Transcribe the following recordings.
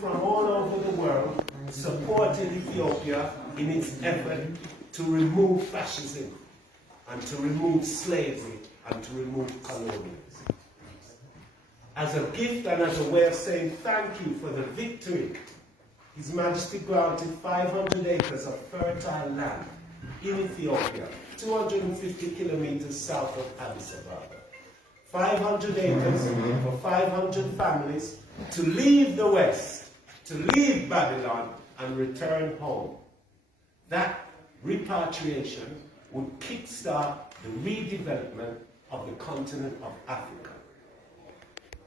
from all over the world supported Ethiopia in its effort to remove fascism and to remove slavery and to remove colonialism. As a gift and as a way of saying thank you for the victory, His Majesty granted 500 acres of fertile land in Ethiopia, 250 kilometers south of Addis Ababa. 500 acres for 500 families to leave the West, to leave Babylon and return home. That repatriation would kickstart the redevelopment of the continent of Africa,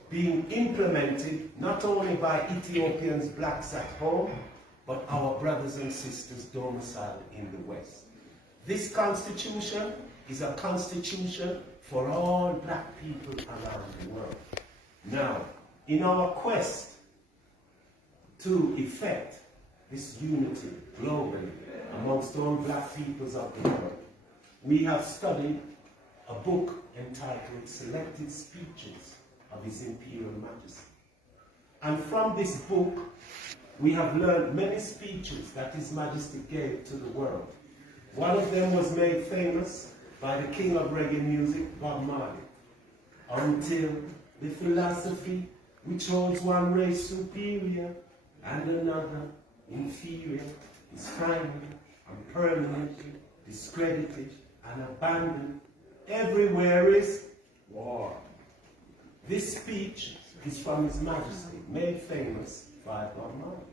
being implemented not only by Ethiopians, blacks at home, but our brothers and sisters domiciled in the West. This constitution is a constitution for all black people around the world. Now, in our quest to effect this unity globally amongst all black peoples of the world, we have studied a book entitled Selected Speeches of His Imperial Majesty. And from this book, we have learned many speeches that His Majesty gave to the world. One of them was made famous by the king of reggae music, Bob Marley. Until the philosophy which holds one race superior and another inferior is finally and permanently discredited and abandoned, everywhere is war. This speech is from His Majesty, made famous by Bob Marley.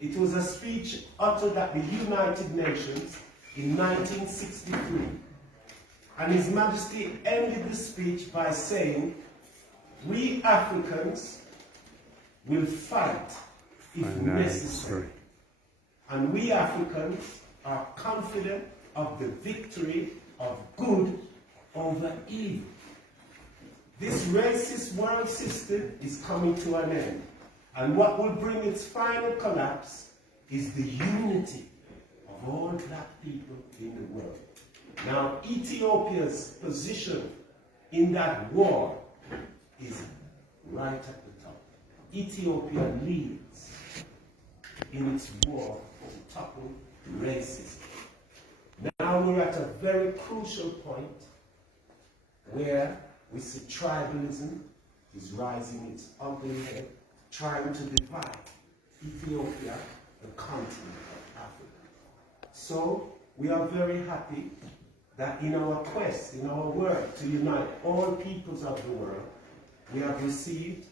It was a speech uttered at the United Nations in 1963. And His Majesty ended the speech by saying, "We Africans will fight if necessary. And we Africans are confident of the victory of good over evil." This racist world system is coming to an end. And what will bring its final collapse is the unity of all black people in the world. Now, Ethiopia's position in that war is right at the top. Ethiopia leads in its war to topple racism. Now we're at a very crucial point where we see tribalism is rising its ugly head, trying to divide Ethiopia, the continent of Africa. So we are very happy that in our quest, in our work to unite all peoples of the world, we have received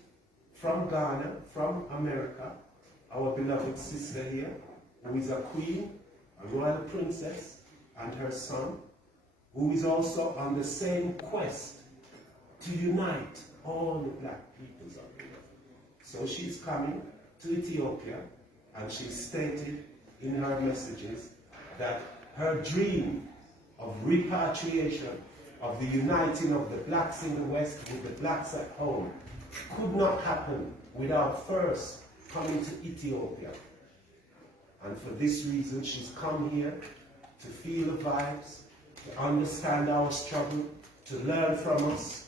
from Ghana, from America, our beloved sister here, who is a queen, a royal princess, and her son, who is also on the same quest to unite all the black peoples of the world. So she's coming to Ethiopia, and she stated in her messages that her dream of repatriation, of the uniting of the blacks in the West with the blacks at home, could not happen without first coming to Ethiopia. And for this reason, she's come here to feel the vibes, to understand our struggle, to learn from us,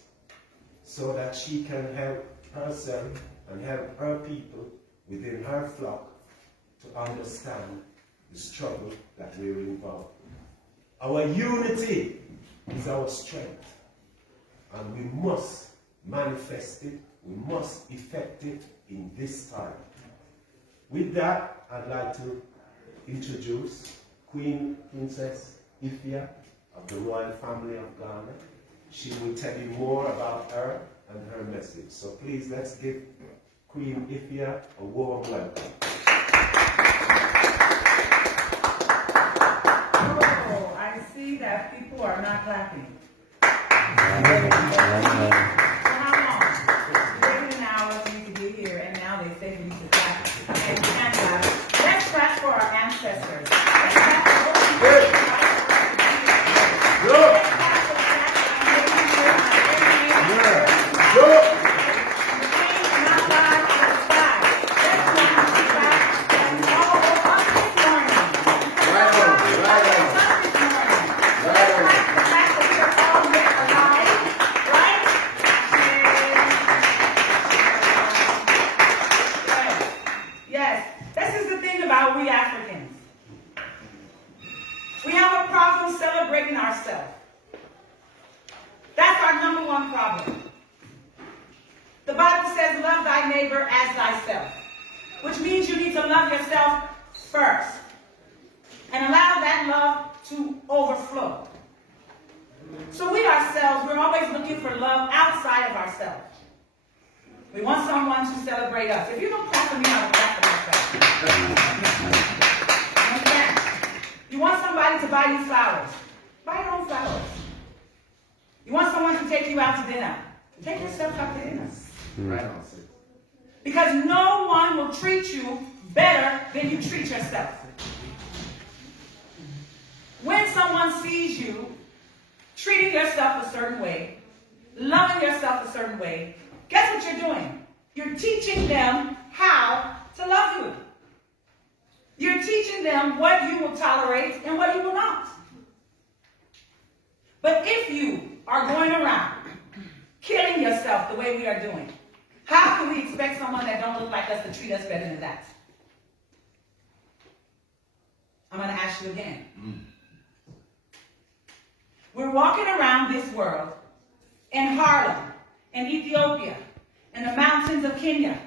so that she can help herself and help her people within her flock to understand the struggle that we're involved in. Our unity is our strength, and we must manifest it, we must effect it in this time. With that, I'd like to introduce Queen Princess Ifya of the Royal Family of Ghana. She will tell you more about her and her message. So please, let's give Queen Ifya a warm welcome. Oh, I see that people are not clapping. How long? 13 hours need to be here, and now they say we should clap. Okay, we can't clap. Let's clap for our ancestors. Let's clap for those people. Let's clap for that. Yes. This is the thing about we Africans. We have a problem celebrating ourselves. That's our number one problem. The Bible says, love thy neighbor as thyself, which means you need to love yourself first and allow that love to overflow. So we ourselves, we're always looking for love outside of ourselves. We want someone to celebrate us. If you don't clap for me, I will clap for myself. You understand? You want somebody to buy you flowers. Buy your own flowers. You want someone to take you out to dinner. Take yourself out to dinner. Right on. Because no one will treat you better than you treat yourself. When someone sees you treating yourself a certain way, loving yourself a certain way, guess what you're doing? You're teaching them how to love you. You're teaching them what you will tolerate and what you will not. But if you are going around killing yourself the way we are doing, how can we expect someone that don't look like us to treat us better than that? I'm going to ask you again. We're walking around this world in Harlem, in Ethiopia, in the mountains of Kenya,